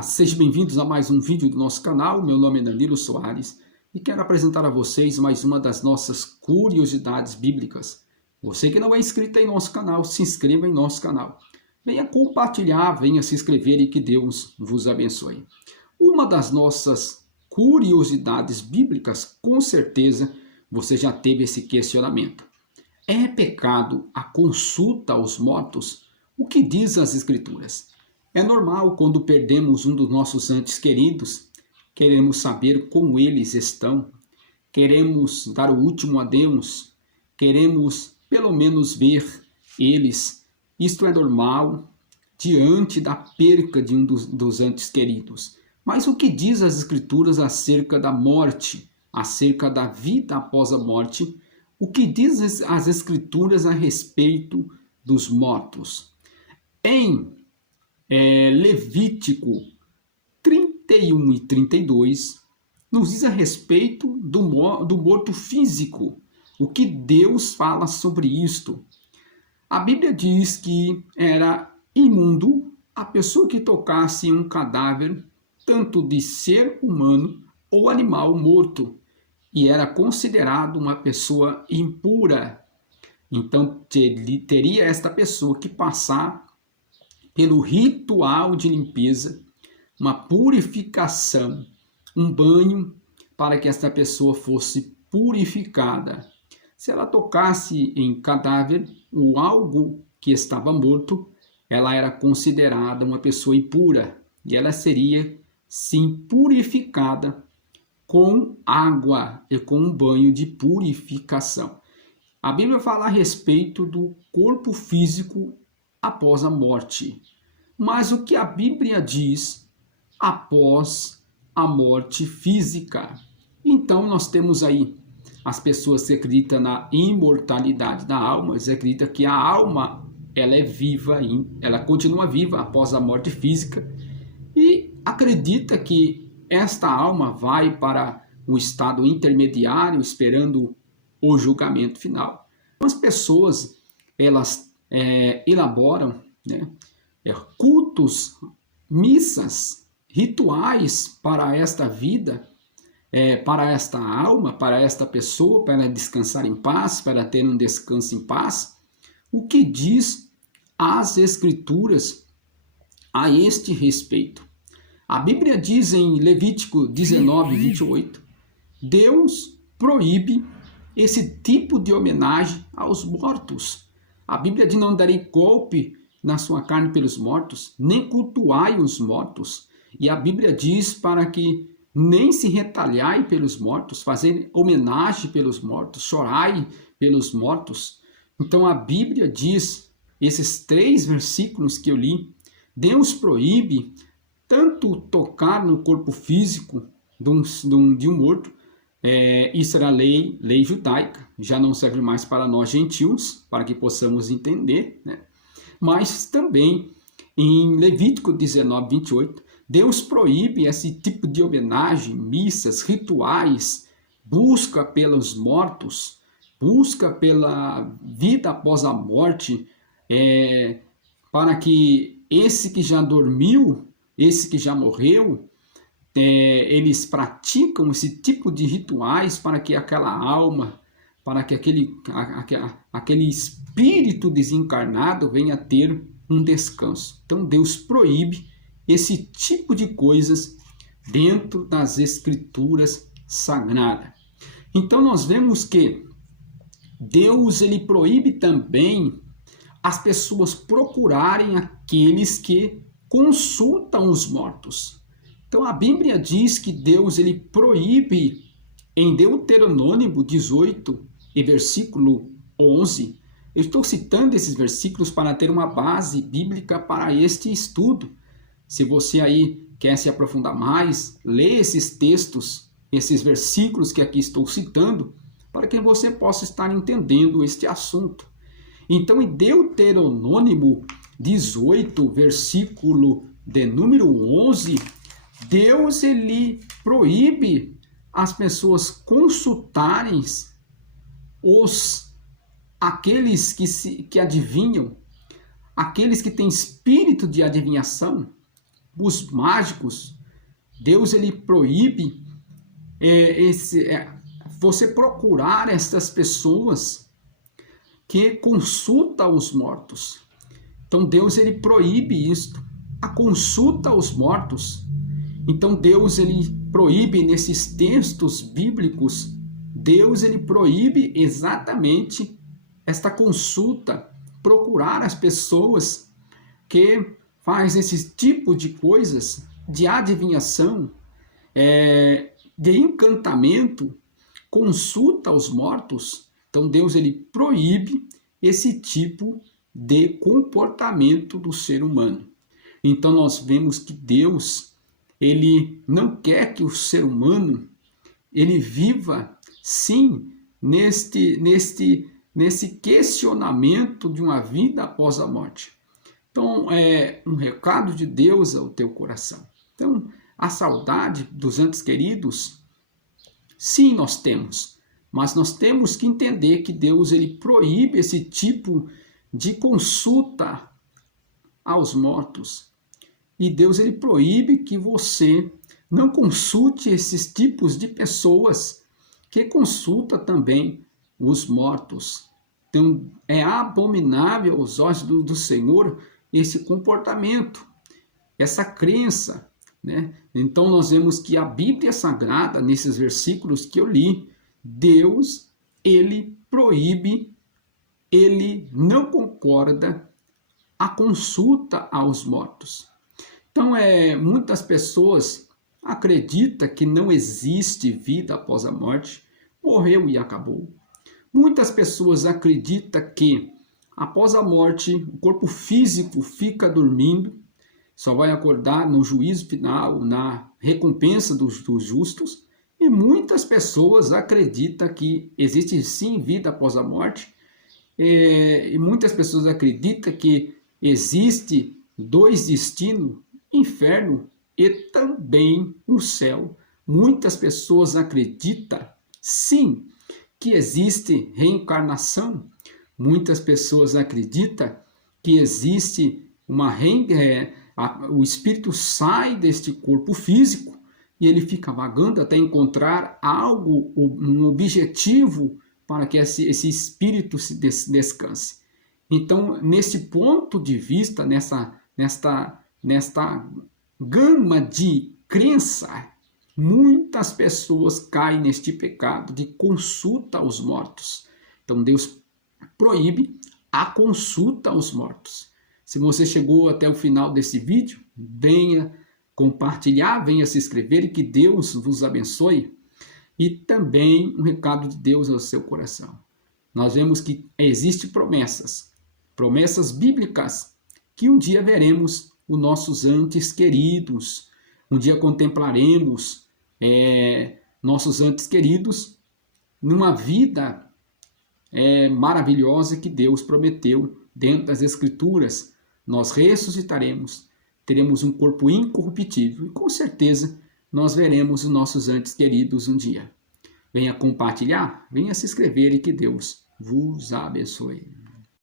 Olá, sejam bem-vindos a mais um vídeo do nosso canal. Meu nome é Danilo Soares e quero apresentar a vocês mais uma das nossas curiosidades bíblicas. Você que não é inscrito em nosso canal, se inscreva em nosso canal. Venha compartilhar, venha se inscrever e que Deus vos abençoe. Uma das nossas curiosidades bíblicas, com certeza você já teve esse questionamento. É pecado a consulta aos mortos? O que diz as Escrituras? É normal quando perdemos um dos nossos entes queridos, queremos saber como eles estão, queremos dar o último adeus, queremos pelo menos ver eles. Isto é normal diante da perca de um dos entes queridos. Mas o que diz as Escrituras acerca da morte, acerca da vida após a morte? O que diz as Escrituras a respeito dos mortos? Em Levítico 31 e 32, nos diz a respeito do morto físico. O que Deus fala sobre isto? A Bíblia diz que era imundo a pessoa que tocasse em um cadáver, tanto de ser humano ou animal morto, e era considerado uma pessoa impura. Então teria esta pessoa que passar pelo ritual de limpeza, uma purificação, um banho para que esta pessoa fosse purificada. Se ela tocasse em cadáver ou algo que estava morto, ela era considerada uma pessoa impura e ela seria sim purificada com água e com um banho de purificação. A Bíblia fala a respeito do corpo físico após a morte. Mas o que a Bíblia diz após a morte física? Então nós temos aí as pessoas que acreditam na imortalidade da alma, eles acreditam que a alma ela é viva, ela continua viva após a morte física e acredita que esta alma vai para um estado intermediário esperando o julgamento final. As pessoas elas elaboram cultos, missas, rituais para esta vida, para esta alma, para esta pessoa, para descansar em paz, para ter um descanso em paz. O que diz as Escrituras a este respeito? A Bíblia diz em Levítico 19, 28, Deus proíbe esse tipo de homenagem aos mortos. A Bíblia diz: não darei golpe na sua carne pelos mortos, nem cultuai os mortos. E a Bíblia diz para que nem se retalhai pelos mortos, fazer homenagem pelos mortos, chorai pelos mortos. Então a Bíblia diz, esses 3 versículos que eu li, Deus proíbe tanto tocar no corpo físico de um morto. Isso era lei judaica, já não serve mais para nós gentios, para que possamos entender, né? Mas também em Levítico 19, 28, Deus proíbe esse tipo de homenagem, missas, rituais, busca pelos mortos, busca pela vida após a morte, para que esse que já dormiu, esse que já morreu, eles praticam esse tipo de rituais para que aquela alma, para que aquele espírito desencarnado venha ter um descanso. Então Deus proíbe esse tipo de coisas dentro das Escrituras sagradas. Então nós vemos que Deus ele proíbe também as pessoas procurarem aqueles que consultam os mortos. Então a Bíblia diz que Deus ele proíbe em Deuteronômio 18 e versículo 11. Eu estou citando esses versículos para ter uma base bíblica para este estudo. Se você aí quer se aprofundar mais, lê esses textos, esses versículos que aqui estou citando, para que você possa estar entendendo este assunto. Então em Deuteronômio 18, versículo de número 11, Deus ele proíbe as pessoas consultarem aqueles que adivinham, aqueles que têm espírito de adivinhação, os mágicos, Deus ele proíbe você procurar essas pessoas que consultam os mortos. Então Deus ele proíbe isto, a consulta aos mortos. Então Deus ele proíbe nesses textos bíblicos, Deus ele proíbe exatamente esta consulta, procurar as pessoas que faz esse tipo de coisas, de adivinhação, de encantamento, consulta aos mortos. Então Deus ele proíbe esse tipo de comportamento do ser humano. Então nós vemos que Deus ele não quer que o ser humano ele viva sim nesse questionamento de uma vida após a morte. Então é um recado de Deus ao teu coração. Então a saudade dos entes queridos, sim, nós temos, mas nós temos que entender que Deus ele proíbe esse tipo de consulta aos mortos. E Deus ele proíbe que você não consulte esses tipos de pessoas que consulta também os mortos. Então é abominável aos olhos do Senhor esse comportamento, essa crença, né? Então nós vemos que a Bíblia Sagrada, nesses versículos que eu li, Deus ele proíbe, ele não concorda a consulta aos mortos. Então muitas pessoas acreditam que não existe vida após a morte, morreu e acabou. Muitas pessoas acreditam que após a morte o corpo físico fica dormindo, só vai acordar no juízo final, na recompensa dos justos. E muitas pessoas acreditam que existe sim vida após a morte. E muitas pessoas acreditam que existe dois destinos, inferno e também o céu. Muitas pessoas acreditam sim que existe reencarnação. Muitas pessoas acreditam que existe o espírito sai deste corpo físico e ele fica vagando até encontrar algo, um objetivo para que esse espírito se descanse. Então, nesse ponto de vista, nesta gama de crença, muitas pessoas caem neste pecado de consulta aos mortos. Então Deus proíbe a consulta aos mortos. Se você chegou até o final desse vídeo, venha compartilhar, venha se inscrever e que Deus vos abençoe. E também um recado de Deus ao seu coração. Nós vemos que existem promessas bíblicas, que um dia veremos os nossos entes queridos, um dia contemplaremos nossos entes queridos numa vida maravilhosa que Deus prometeu dentro das Escrituras. Nós ressuscitaremos, teremos um corpo incorruptível e com certeza nós veremos os nossos entes queridos um dia. Venha compartilhar, venha se inscrever e que Deus vos abençoe.